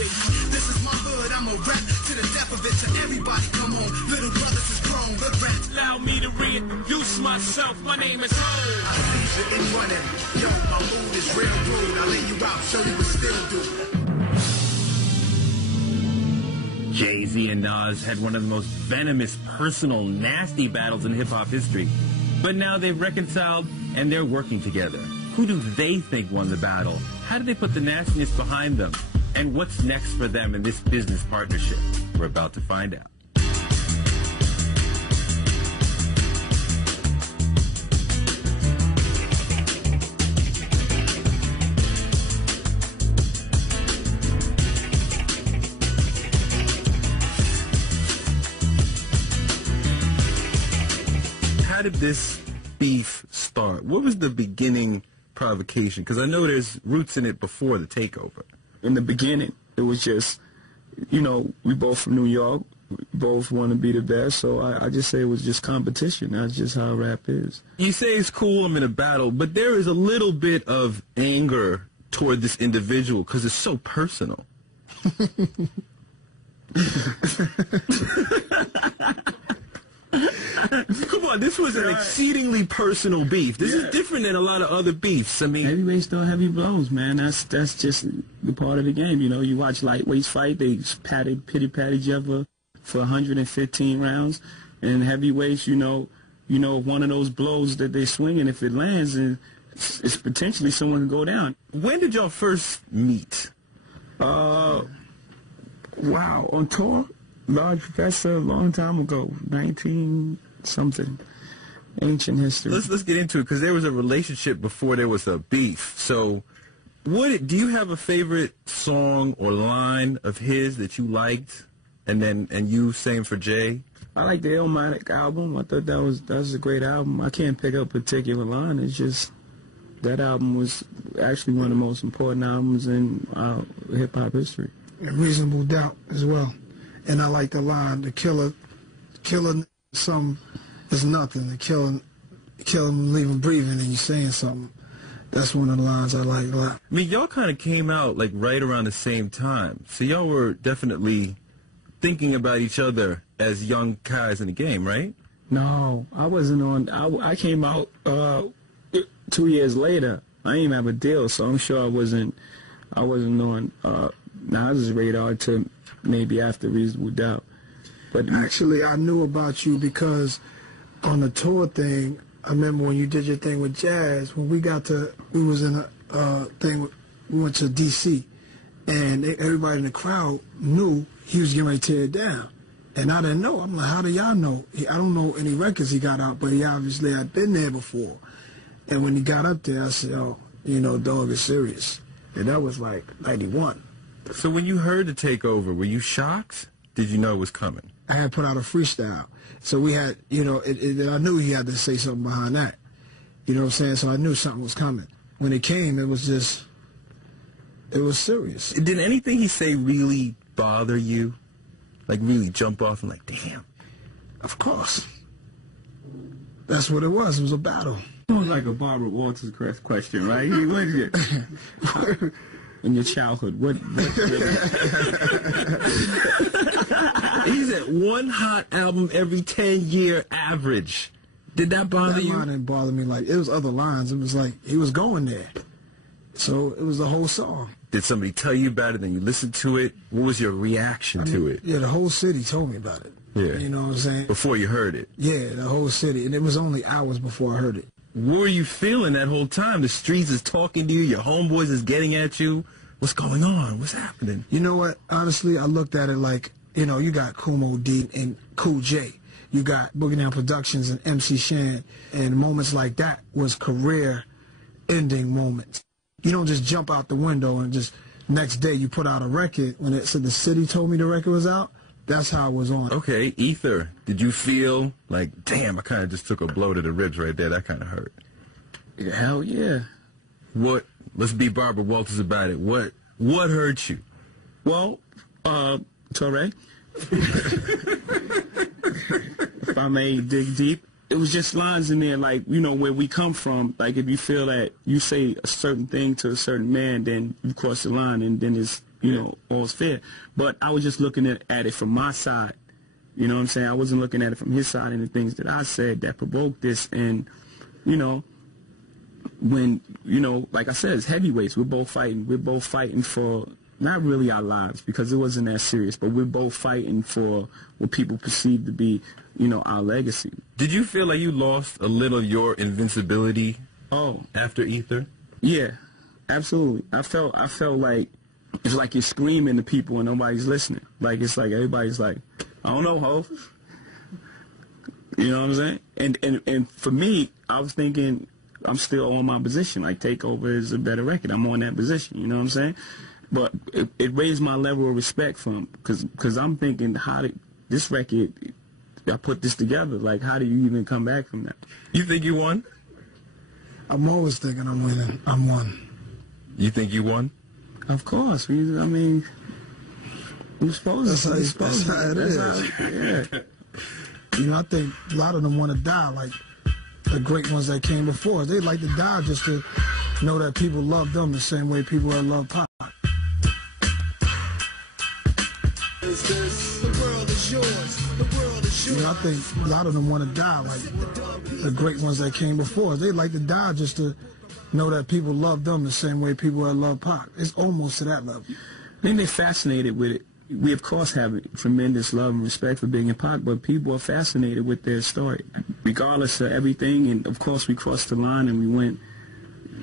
baby. This is my hood, I'm a rap to the death of it. To everybody, come on, little brothers is grown, good rap. Allow me to reintroduce myself. My name is Ho. I see you in running. Yo, my mood is real rude. I lay you out, show you what still do. Jay-Z and Nas had one of the most venomous, personal, nasty battles in hip-hop history. But now they've reconciled and they're working together. Who do they think won the battle? How do they put the nastiness behind them? And what's next for them in this business partnership? We're about to find out. How did this beef start? What was the beginning provocation? Because I know there's roots in it before the takeover. In the beginning, it was just, you know, we both from New York. We both want to be the best, so I just say it was just competition. That's just how rap is. You say it's cool, I'm in a battle, but there is a little bit of anger toward this individual because it's so personal. Come on, this was an exceedingly personal beef. This is different than a lot of other beefs. I mean, heavyweights throw heavy blows, man. That's just the part of the game. You know, you watch lightweights fight; they pity-pat each other for 115 rounds, and heavyweights, you know, one of those blows that they swing, and if it lands, it's potentially someone can go down. When did y'all first meet? Wow, on tour. Large Professor, a long time ago, 19-something, ancient history. Let's get into it, because there was a relationship before there was a beef. So, do you have a favorite song or line of his that you liked, and you same for Jay? I like the Illmatic album. I thought that was a great album. I can't pick up a particular line. It's just that album was actually one of the most important albums in hip hop history. And Reasonable Doubt as well. And I like the line, the killing some is nothing. The kill him, leave him breathing, and you're saying something. That's one of the lines I like a lot. I mean, y'all kind of came out like right around the same time. So y'all were definitely thinking about each other as young guys in the game, right? No, I wasn't on. I came out 2 years later. I didn't even have a deal, so I'm sure I wasn't on Nas's radar to maybe after Reasonable Doubt. But actually, I knew about you because on the tour thing, I remember when you did your thing with Jazz, when we was in a thing, we went to D.C., and everybody in the crowd knew he was getting ready to tear it down. And I didn't know. I'm like, how do y'all know? I don't know any records he got out, but he obviously had been there before. And when he got up there, I said, oh, you know, dog is serious. And that was like 91. So when you heard the takeover, were you shocked? Did you know it was coming? I had put out a freestyle. So we had, you know, I knew he had to say something behind that. You know what I'm saying? So I knew something was coming. When it came, it was serious. Did anything he say really bother you? Like really jump off and like, damn? Of course. That's what it was. It was a battle. It was like a Barbara Walters question, right? What is it? In your childhood, what He said one hot album every 10-year average. Did that bother you? That line didn't bother me. Like, it was other lines. It was like he was going there. So it was the whole song. Did somebody tell you about it and you listened to it? What was your reaction to it? Yeah, the whole city told me about it. Yeah. You know what I'm saying? Before you heard it? Yeah, the whole city. And it was only hours before I heard it. What were you feeling that whole time? The streets is talking to you, your homeboys is getting at you. What's going on? What's happening? You know what? Honestly, I looked at it like, you know, you got Kumo D and Cool J. You got Boogie Down Productions and MC Shan. And moments like that was career-ending moments. You don't just jump out the window and just next day you put out a record. When it said the city told me the record was out, that's how it was on. Okay, Ether. Did you feel like, damn, I kind of just took a blow to the ribs right there. That kind of hurt. Hell yeah. What? Let's be Barbara Walters about it. What hurt you? Well, Torre, if I may dig deep, it was just lines in there like, you know, where we come from. Like, if you feel that you say a certain thing to a certain man, then you cross the line, and then you know, all's fair. But I was just looking at it from my side. You know what I'm saying? I wasn't looking at it from his side and the things that I said that provoked this. And, you know, when, you know, like I said, it's heavyweights. We're both fighting. We're both fighting for not really our lives because it wasn't that serious, but we're both fighting for what people perceive to be, you know, our legacy. Did you feel like you lost a little of your invincibility after Ether? Yeah, absolutely. I felt like it's like you're screaming to people and nobody's listening. Like it's like everybody's like, I don't know, ho. You know what I'm saying? And for me, I was thinking I'm still on my position. Like Takeover is a better record. I'm on that position. You know what I'm saying? But it raised my level of respect for him because I'm thinking, how did this record? I put this together. Like, how do you even come back from that? You think you won? I'm always thinking I'm winning. I'm won. You think you won? Of course. I mean, I'm supposed to. That's how it is. Yeah. You know, I think a lot of them want to die like the great ones that came before us. They like to die just to know that people love them the same way people have loved Pop. The world is yours. The world is yours. You know, I think a lot of them want to die like the great ones that came before us. They like to die just to know that people love them the same way people have loved Pac. It's almost to that level. I think they're fascinated with it. We, of course, have tremendous love and respect for Big and Pac, but people are fascinated with their story, regardless of everything. And, of course, we crossed the line and we went,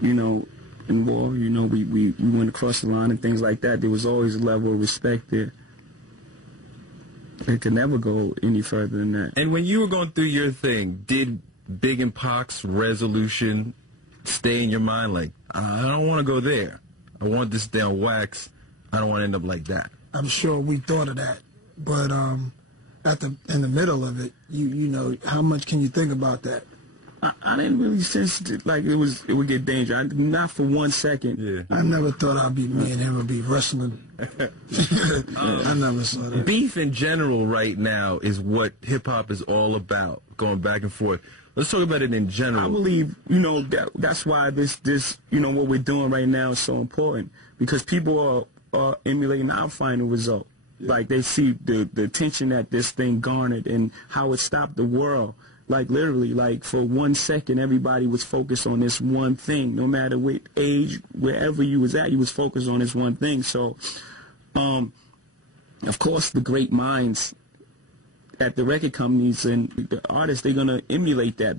you know, in war. You know, we went across the line and things like that. There was always a level of respect there. It could never go any further than that. And when you were going through your thing, did Big and Pac's resolution stay in your mind? Like, I don't want to go there. I want this down wax. I don't want to end up like that. I'm sure we thought of that, but in the middle of it, you know, how much can you think about that? I didn't really sense it, like it would get dangerous. Not for 1 second. Yeah. I never thought me and him would be wrestling. I never saw that. Beef in general right now is what hip hop is all about, going back and forth. Let's talk about it in general. I believe, you know, that's why this you know, what we're doing right now is so important, because people are emulating our final result. Yeah. Like they see the attention that this thing garnered and how it stopped the world. Like literally, like for 1 second, everybody was focused on this one thing. No matter what age, wherever you was at, you was focused on this one thing. So, of course, the great minds at the record companies and the artists, they're gonna emulate that.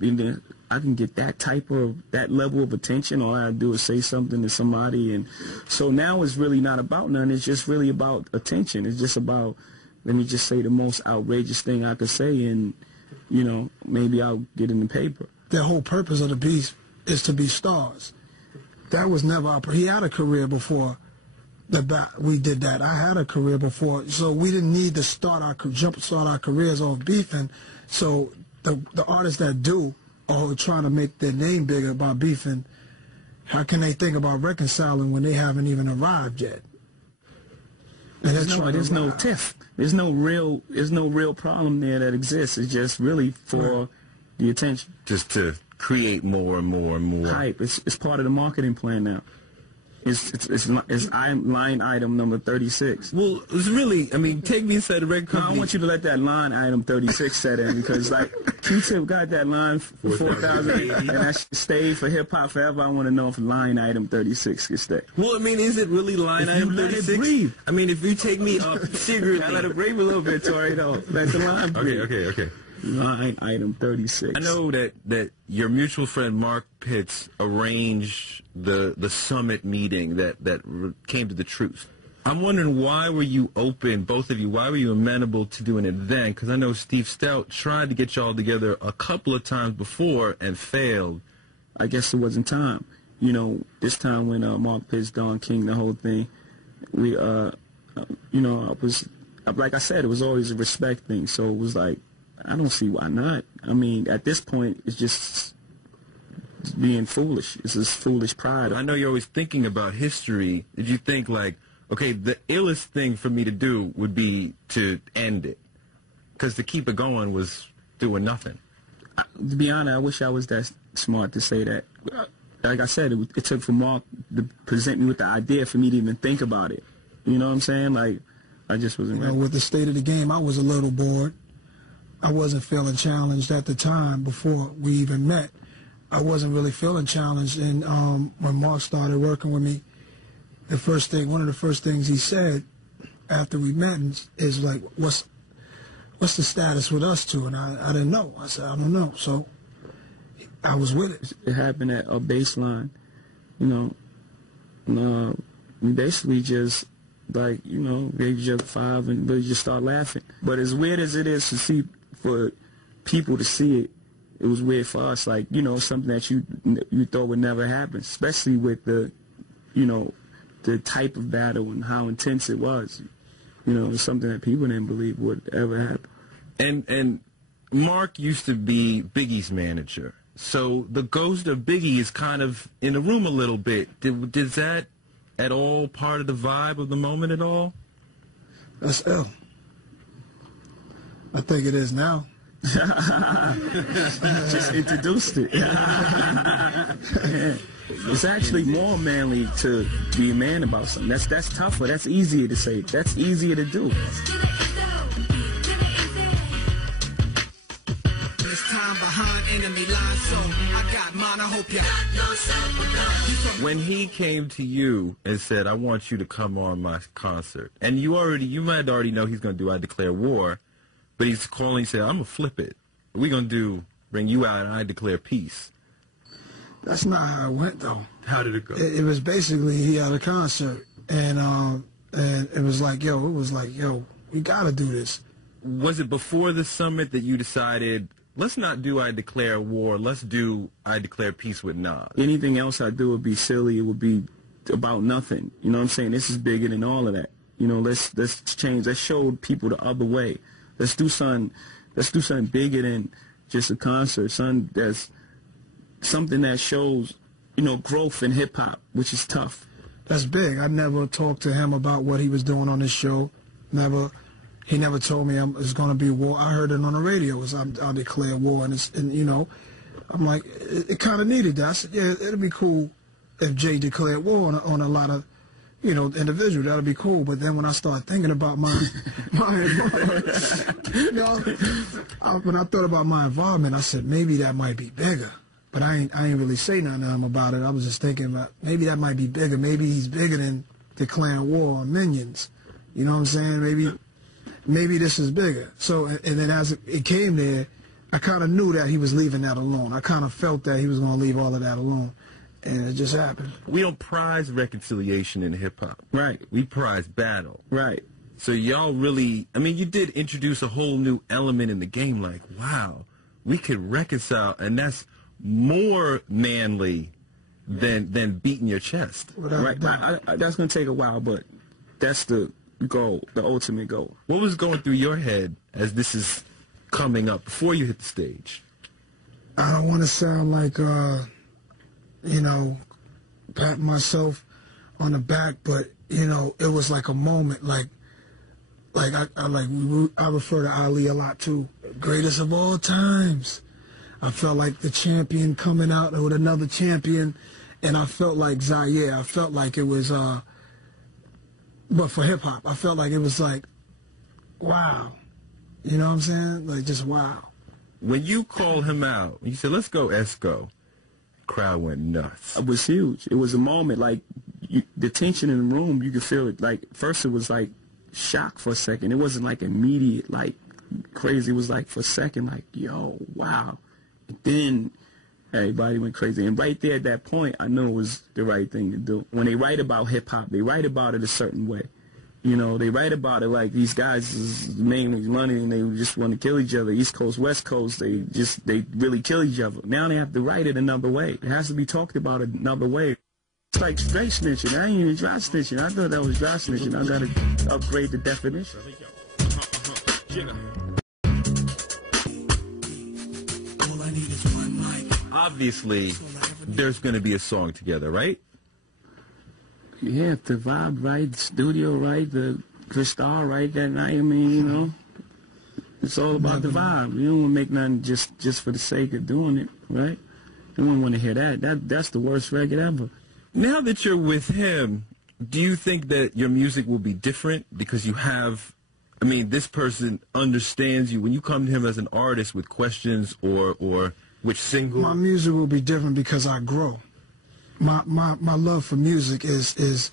I can get that level of attention. All I do is say something to somebody, and so now it's really not about none. It's just really about attention. It's just about, let me just say the most outrageous thing I could say, and you know, maybe I'll get in the paper. The whole purpose of the Beast is to be stars. That was never he had a career before we did that. I had a career before, so we didn't need to jumpstart our careers off beefing. So the artists that do are trying to make their name bigger by beefing. How can they think about reconciling when they haven't even arrived yet? And there's no tiff. There's no real problem there that exists. It's just really for the attention. Just to create more and more and more hype. It's part of the marketing plan now. It's line item number 36. Well, it's really, I mean, take me inside the record company. I don't want you to let that line item 36 set in, because like Q-Tip got that line for 4,000 and that should stay for hip hop forever. I want to know if line item 36 can stay. Well, I mean, is it really line item 36? Let it breathe. I mean, if you take me up secretly, let it breathe a little bit, Tori. Though, let the line breathe. Okay. Line item 36. I know that your mutual friend Mark Pitts arranged the summit meeting that came to the truth. I'm wondering, why were you open, both of you, why were you amenable to doing it then? Because I know Steve Stout tried to get y'all together a couple of times before and failed. I guess it wasn't time. You know, this time when Mark Pitts, Don King, the whole thing, we, you know, I was, like I said, it was always a respect thing. So it was like, I don't see why not. I mean, at this point, it's just being foolish. It's this foolish pride. I know you're always thinking about history. Did you think, like, okay, the illest thing for me to do would be to end it? Because to keep it going was doing nothing. To be honest, I wish I was that smart to say that. Like I said, it took for Mark to present me with the idea for me to even think about it. You know what I'm saying? Like, I just wasn't ready. With the state of the game, I was a little bored. I wasn't feeling challenged at the time before we even met. I wasn't really feeling challenged, and when Mark started working with me, one of the first things he said after we met is like, what's the status with us two? And I didn't know. I said, I don't know. So I was with it. It happened at a baseline, you know. We basically just, like, you know, gave each other five and really just start laughing. But as weird as it is to see, for people to see it, it was weird for us. Like, you know, something that you thought would never happen, especially with the, you know, the type of battle and how intense it was. You know, it was something that people didn't believe would ever happen. And Mark used to be Biggie's manager. So the ghost of Biggie is kind of in the room a little bit. Is that at all part of the vibe of the moment at all? That's ill. I think it is now. Just introduced it. It's actually more manly to be a man about something. That's tougher. That's easier to say. That's easier to do. When he came to you and said, I want you to come on my concert, and you might already know he's going to do I Declare War, but he's calling and said, I'm going to flip it. We're going to bring you out and I Declare Peace. That's not how it went, though. How did it go? It was basically he had a concert, and it was like, yo, we got to do this. Was it before the summit that you decided, let's not do I Declare War, let's do I Declare Peace with Nas? Anything else I do would be silly. It would be about nothing. You know what I'm saying? This is bigger than all of that. You know, let's change. Let's show people the other way. Let's do something bigger than just a concert. Something that shows, you know, growth in hip-hop, which is tough. That's big. I never talked to him about what he was doing on this show. He never told me it's going to be war. I heard it on the radio. I'll declare war, and you know, I'm like, it kind of needed that. I said, yeah, it'd be cool if Jay declared war on a lot of, you know, individuals. That'd be cool. But then when I started thinking about my you know, when I thought about my involvement, I said maybe that might be bigger. But I ain't really say nothing to him about it. I was just thinking about maybe that might be bigger. Maybe he's bigger than declaring war on Minions. You know what I'm saying? Maybe this is bigger. So, and then as it came there, I kind of knew that he was leaving that alone. I kind of felt that he was going to leave all of that alone. And it just happened. We don't prize reconciliation in hip-hop. Right. We prize battle. Right. So y'all really, I mean, you did introduce a whole new element in the game, like, wow, we could reconcile, and that's more manly than beating your chest. Right. That's going to take a while, but that's the goal, the ultimate goal. What was going through your head as this is coming up before you hit the stage? I don't want to sound like, you know, patting myself on the back, but, you know, it was like a moment, I refer to Ali a lot too. Greatest of all times. I felt like the champion coming out with another champion, and I felt like Zaire. I felt like it was, but for hip-hop, I felt like it was like, wow. You know what I'm saying? Like, just wow. When you called him out, you said, let's go Esco, crowd went nuts. It was huge. It was a moment, like, the tension in the room, you could feel it. Like, first it was like shock for a second. It wasn't like immediate, like, crazy. It was like for a second, like, yo, wow. And then everybody went crazy. And right there at that point, I knew it was the right thing to do. When they write about hip-hop, they write about it a certain way. You know, they write about it like these guys is mainly money and they just want to kill each other. East Coast, West Coast, they really kill each other. Now they have to write it another way. It has to be talked about another way. It's like straight snitching. I ain't even dry snitching. I thought that was dry snitching. I got to upgrade the definition. Obviously, there's going to be a song together, right? Yeah, the vibe right, the studio right, the star right that night. I mean, you know, it's all about the vibe. You don't want to make nothing just for the sake of doing it, right? You don't want to hear that. That's the worst record ever. Now that you're with him, Do you think that your music will be different because you have, I mean, this person understands you when you come to him as an artist with questions or which single? My music will be different because I grow. My love for music is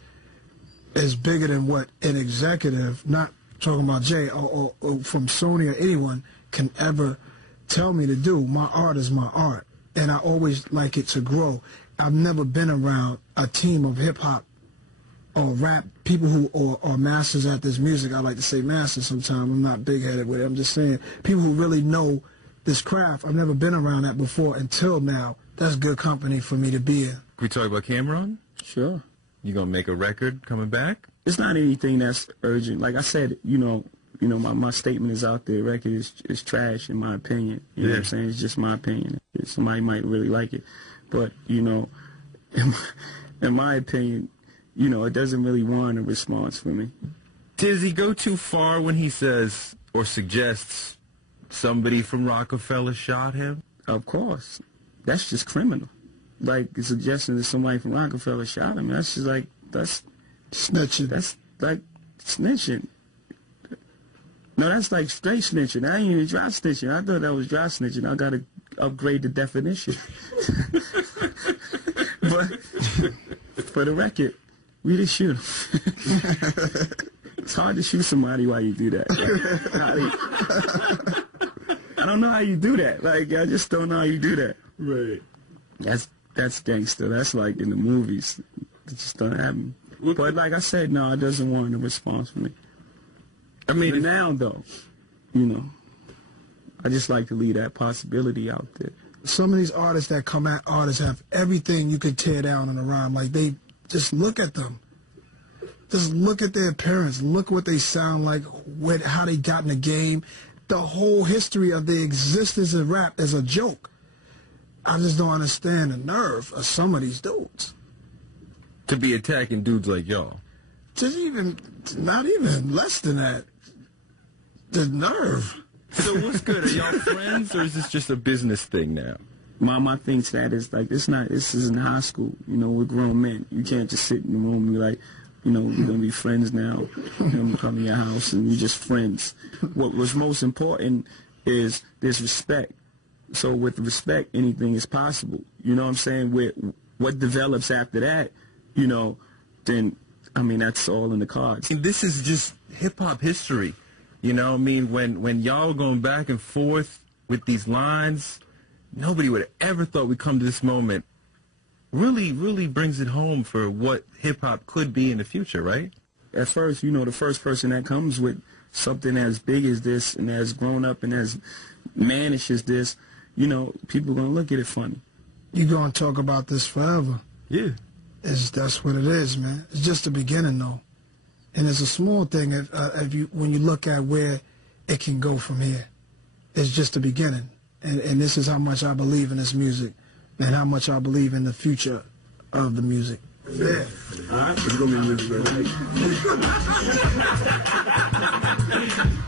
bigger than what an executive, not talking about Jay or from Sony or anyone, can ever tell me to do. My art is my art, and I always like it to grow. I've never been around a team of hip-hop or rap people who are masters at this music. I like to say masters sometimes. I'm not big-headed with it. I'm just saying people who really know this craft. I've never been around that before until now. That's good company for me to be in. Can we talk about Cameron? Sure. You gonna make a record coming back? It's not anything that's urgent. Like I said, my statement is out there. Record is trash in my opinion. You know what I'm saying? It's just my opinion. Somebody might really like it. But, in my opinion, it doesn't really warrant a response for me. Does he go too far when he says or suggests somebody from Rockefeller shot him? Of course. That's just criminal. Like, suggesting that somebody from Rockefeller shot him, that's just like, that's snitching. That's like snitching. No, that's like straight snitching. I ain't even dry snitching. I thought that was dry snitching. I got to upgrade the definition. But for the record, we didn't shoot him. It's hard to shoot somebody while you do that. I don't know how you do that. Like, I just don't know how you do that. Right. That's gangster. That's like in the movies. It just don't happen. But like I said, no, it doesn't warrant a response from me. I mean, but now though, I just like to leave that possibility out there. Some of these artists that come at artists have everything you could tear down in a rhyme. Like, they just look at them. Just look at their appearance. Look what they sound like, how they got in the game. The whole history of their existence in rap is a joke. I just don't understand the nerve of some of these dudes. To be attacking dudes like y'all. Not even less than that. The nerve. So what's good? Are y'all friends, or is this just a business thing now? My thing to that is, like, this is in high school. We're grown men. You can't just sit in the room and be like, we're going to be friends now. I'm going to come to your house and we're just friends. What was most important is there's respect. So with respect, anything is possible. You know what I'm saying? What develops after that, then, that's all in the cards. This is just hip-hop history. When y'all going back and forth with these lines, nobody would have ever thought we'd come to this moment. Really, really brings it home for what hip-hop could be in the future, right? At first, the first person that comes with something as big as this and as grown up and as mannish as this, people are going to look at it funny. You're going to talk about this forever. Yeah. That's what it is, man. It's just the beginning, though. And it's a small thing when you look at where it can go from here. It's just the beginning. And this is how much I believe in this music and how much I believe in the future of the music. Yeah. All right. It's going to be music, right?